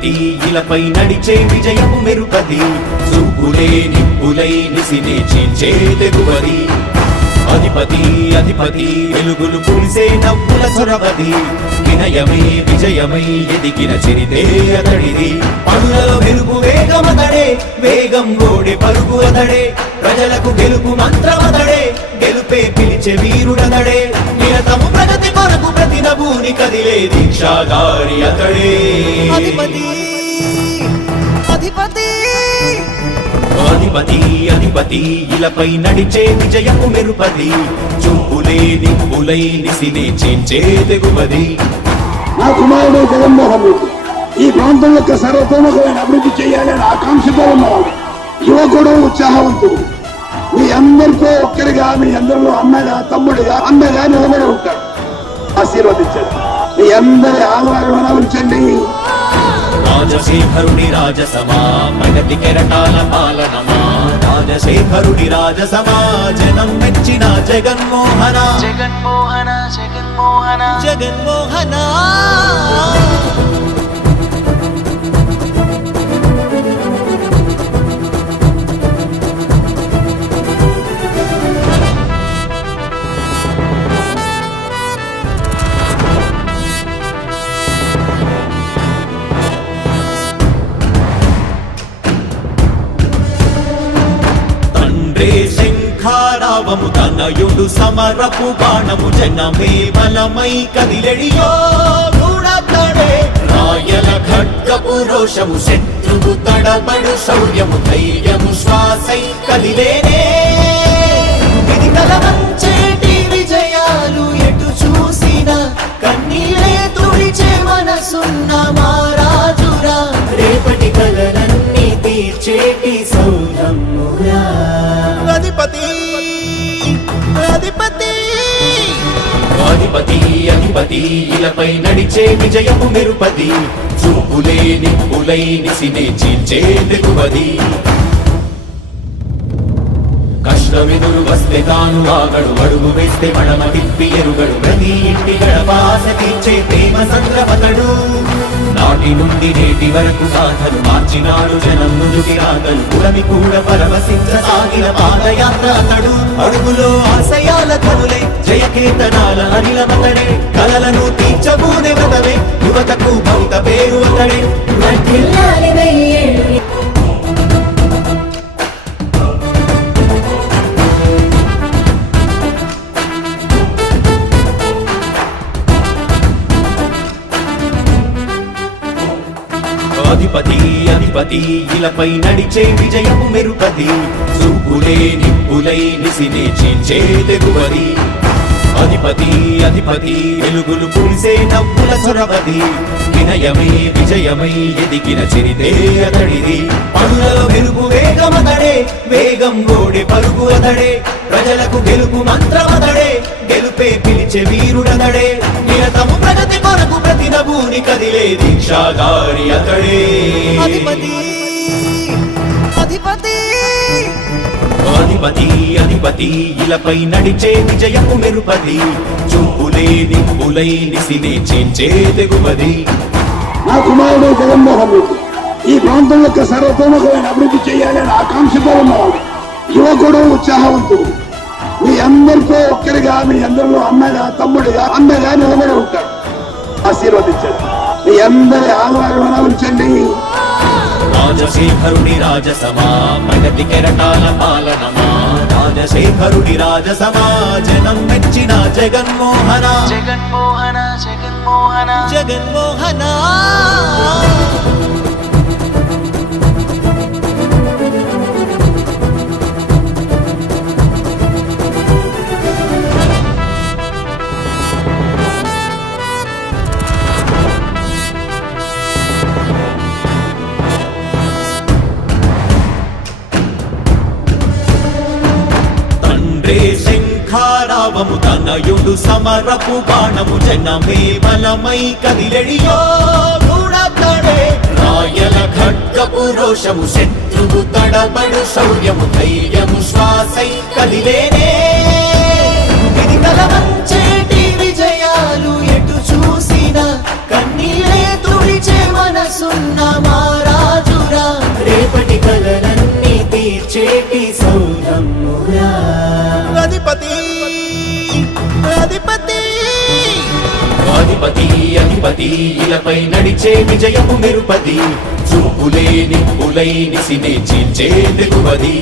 అధిపతి ఇలపై నడిచే విజయము మెరుపది చూపులే నిప్పులై నిసినే చీల్చే తెగువది అధిపతి అధిపతి వెలుగులు పులిసే నవ్వుల చొరవది వినయమై విజయమై ఎదిగిన చరితే అతడిది పనులలో వెలుగు వేగమతడే వేగం గోడే పరుగు అతడే ప్రజలకు గెలుపు మంత్రమతడే గెలుపే పిలిచే వీరుడతడే నిరతము ప్రగతి కొరకు ప్రతి నభూని కదిలే దీక్షాగారి అతడే అధిపతి అధిపతి అధిపతి అధిపతి ఇలపై నడిచే విజయము మెరుపది చూపులే నిప్పులై నిసినే చీల్చే తెగువది నా కుమారుడు జగన్మోహన్ రెడ్డి ఈ ప్రాంతం యొక్క సర్వతోముఖమైన అభివృద్ధి చేయాలని ఆకాంక్షతో ఉన్నవాడు యువకుడు ఉత్సాహవంతుడు మీ అందరితో ఒక్కరిగా మీ అందరిలో అన్నగా తమ్ముడిగా అన్నగా నిలబడి ఉంటాడు ఆశీర్వదించండి మీ అందరి ఆదరణ ఉంచండి రాజశేఖరుడి రాజసమా ప్రగతి కెరటాల పాలనమా రాజశేఖరుడి రాజసమా జనం మెచ్చిన జగన్మోహన జగన్మోహన జగన్మోహన జగన్మోహన శంఖారావము తనయుడు సమరపు బాణము జనమే బలమై కదిలెడియో గూడతడే రాయల ఖడ్గపు రోషము శత్రువు తడబడు శౌర్యము ధైర్యము శ్వాసై కదిలేనే ఇది కలవంచేటి విజయాలు ఎటు చూసిన కన్నీలే తుడిచే మనసున్న మారాజురా రేపటి కలలన్నీ తీర్చేటి సౌధమురా అధిపతి అధిపతి అధిపతి అధిపతి ఇలపై నడిచే విజయము మెరుపది చూపులే నిప్పులై నిసినే చీల్చే తెగువది కష్టమెదురు వస్తే తాను ఆగడు అడుగు వేస్తే మడమ తిప్పి ఎరుగడు ప్రతి ఇంటి గడపాస తీర్చే ప్రేమ సంద్రపతడు నాటి నుండి నేటి వరకు సాధలు మార్చినాడు జనం ముందుకి రాగలు పురమి కూడా పరవశించసాగిన పాదయాత్ర అతడు అడుగులో ఆశయాల కనులే జయకేతనాల అనిలమతడే కలలను తీర్చబూనే వ్రతమే యువతకు భవిత పేరు అతడే అధిపతి అధిపతి ఇలపై నడిచే విజయము మెరుపది చూపులే నిప్పులై నిసినే చీల్చే తెగువది అధిపతి అధిపతి వెలుగులు పులిసే నవ్వుల చొరవది వినయమై విజయమై ఎదిగిన చరితే అతడిది పనులలో వెలుగు వేగమతడే వేగం గోడే పరుగు అతడే ప్రజలకు గెలుపు మంత్రమతడే గెలుపే పిలిచే వీరుడతడే నిరతము ప్రగతి కొరకు ప్రతి నభూని కదిలే దీక్షాగారి అతడే అధిపతి అధిపతి అధిపతి అధిపతి ఇలపై నడిచే విజయము మెరుపది చూపులే నిప్పులై నిసినే చీల్చే తెగువది నా కుమారుడు జగన్మోహన్ రెడ్డి ఈ ప్రాంతం యొక్క సర్వతోముఖమైన అభివృద్ధి చేయాలని ఆకాంక్షతో ఉన్నవాడు యువకుడు ఉత్సాహవంతుడు మీ అందరితో ఒక్కరిగా మీ అందరిలో అన్నగా తమ్ముడిగా అన్నగా నిలబడి ఉంటాడు ఆశీర్వదించండి మీ అందరి ఆదరణ ఉంచండి రాజశేఖరుడి రాజసమా ప్రగతి కెరటాల పాలనమా రాజశేఖరుడి రాజసమా జనం మెచ్చిన జగన్మోహన జగన్మోహన జగన్మోహన జగన్మోహన శంఖారావము తనయుడు సమరపు బాణము జనమే బలమై కదిలెడియో గూడతడే రాయల ఖడ్గపు రోషము శత్రువు తడబడు శౌర్యము ధైర్యము శ్వాసై కదిలేనే ఇది కలవంచేటి విజయాలు ఎటు చూసిన కన్నీలే తుడిచే మనసు మనసున్న మారాజురా రేపటి కలలన్నీ తీర్చేటి సౌధమ్మురా అధిపతి అధిపతి అధిపతి అధిపతి ఇలపై నడిచే విజయము మెరుపది చూపులే నిప్పులై నిసినే చీల్చే తెగువది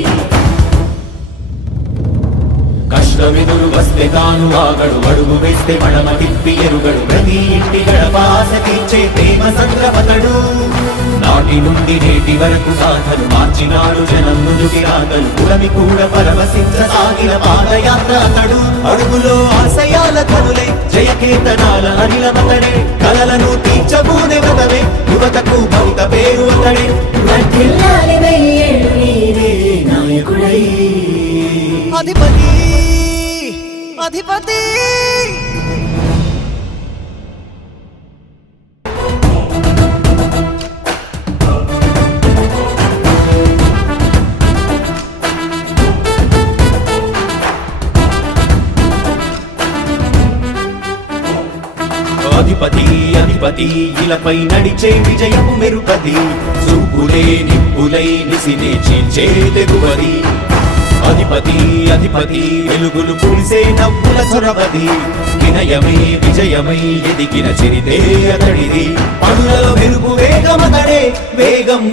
కష్టమెదురు వస్తే తాను ఆగడు అడుగు వేస్తే మడమ తిప్పి ఎరుగడు ప్రతి ఇంటి గడపాస తీర్చే ప్రేమ సంద్రపతడు నాటి నుండి నేటి వరకు సాధలు మార్చినాడు జనం నుదుటి రాగలు పురమి కూడా పరవశించసాగిన పాదయాత్ర అతడు అడుగులో ఆశయాల కనులే జయకేతనాల అనిలమతడే కలలను తీర్చబూనే వ్రతమే యువతకు భవిత పేరు అతడే వర్ధిల్లాలి వెయ్యేళ్ళు నీవే నాయకుడై అధిపతి అధిపతి అధిపతి అధిపతి ఇలపై నడిచే విజయము మెరుపది చూపులే నిప్పులై నిసినే చీల్చే తెగువది అధిపతి అధిపతి వెలుగులు పులిసే నవ్వుల చొరవది వినయమే విజయమై ఎదిగిన చరితే అతడిది పనులలో మెరుపు వేగమతడే వేగం